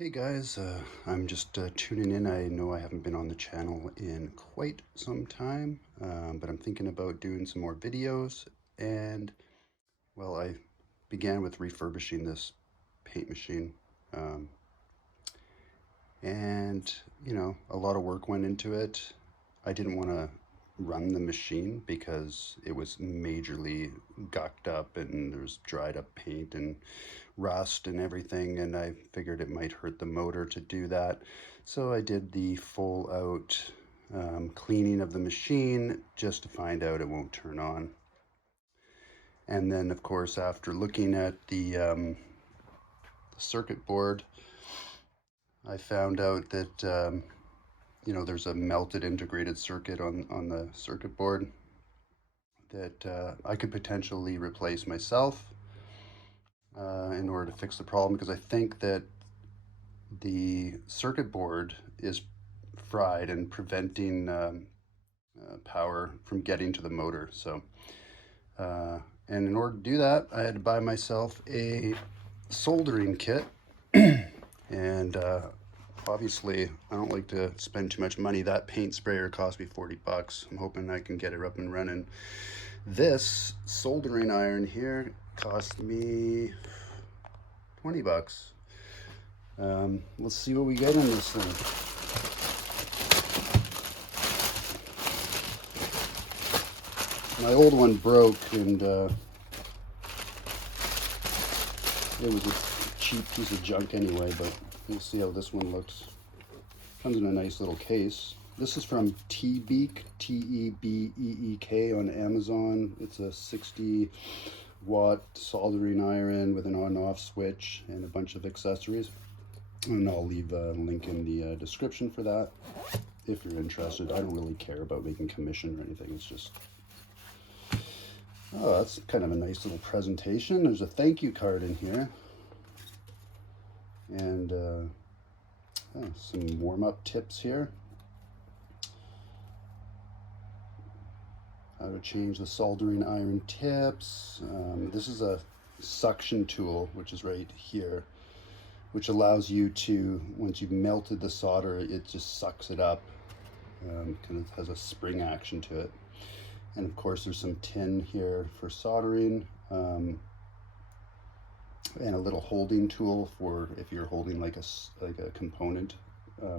Hey guys, I'm just tuning in. I know I haven't been on the channel in quite some time, but I'm thinking about doing some more videos. And well, I began with refurbishing this paint machine, um, and a lot of work went into it. I didn't want to run the machine because it was majorly gucked up and there's dried up paint and rust and everything, and I figured it might hurt the motor to do that. So I did the full out cleaning of the machine just to find out it won't turn on. And then of course, after looking at the circuit board, I found out that there's a melted integrated circuit on the circuit board that I could potentially replace myself in order to fix the problem, because I think that the circuit board is fried and preventing power from getting to the motor. So, and in order to do that, I had to buy myself a soldering kit. And obviously, I don't like to spend too much money. That paint sprayer cost me 40 bucks. I'm hoping I can get it up and running. This soldering iron here cost me 20 bucks. Let's see what we get in this thing. My old one broke, and it was a cheap piece of junk anyway, but we'll see how this one looks. Comes in a nice little case. This is from T-Beek, T-E-B-E-E-K on Amazon. It's a 60-watt soldering iron with an on-off switch and a bunch of accessories. And I'll leave a link in the description for that if you're interested. I don't really care about making commission or anything. It's just, oh, that's kind of a nice little presentation. There's a thank you card in here. And some warm-up tips here. How to change the soldering iron tips. This is a suction tool, which is right here, which allows you to, once you've melted the solder, it just sucks it up. Kind of has a spring action to it. And of course, there's some tin here for soldering, and a little holding tool for if you're holding like a component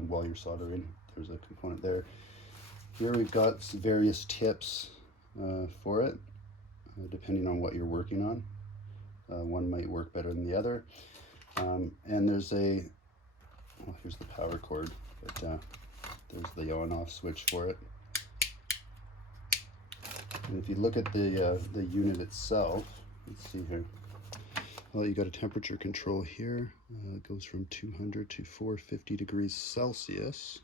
while you're soldering. There's a component there. Here we've got some various tips for it, depending on what you're working on. One might work better than the other. And there's well, here's the power cord, but there's the on-off switch for it. And if you look at the unit itself, let's see here. Well, you got a temperature control here. It goes from 200 to 450 degrees Celsius.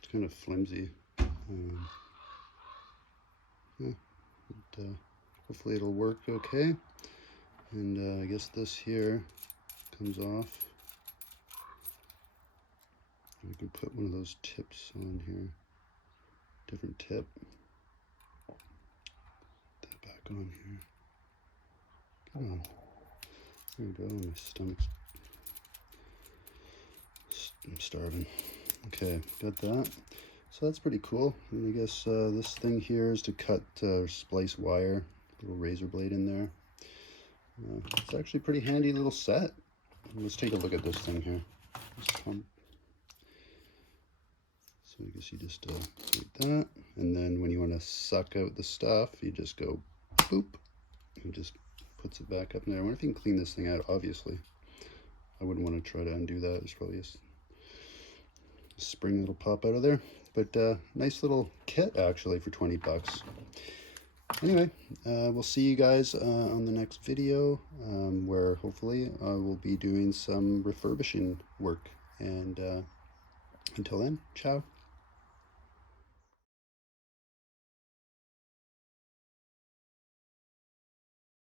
It's kind of flimsy. Yeah, but, hopefully it'll work okay. And I guess this here comes off. We can put one of those tips on here. Different tip. Put that back on here. Come on. There we go. My stomach's... I'm starving. Okay, got that. So that's pretty cool. And I guess this thing here is to cut or splice wire. Little razor blade in there. It's actually a pretty handy little set. Let's take a look at this thing here. This pump. So I guess you just like that. And then when you want to suck out the stuff, you just go boop. And just puts it back up in there. I wonder if you can clean this thing out, obviously. I wouldn't want to try to undo that. There's probably a spring that'll pop out of there. But nice little kit, actually, for 20 bucks. Anyway, we'll see you guys on the next video, where hopefully I will be doing some refurbishing work. And until then, ciao.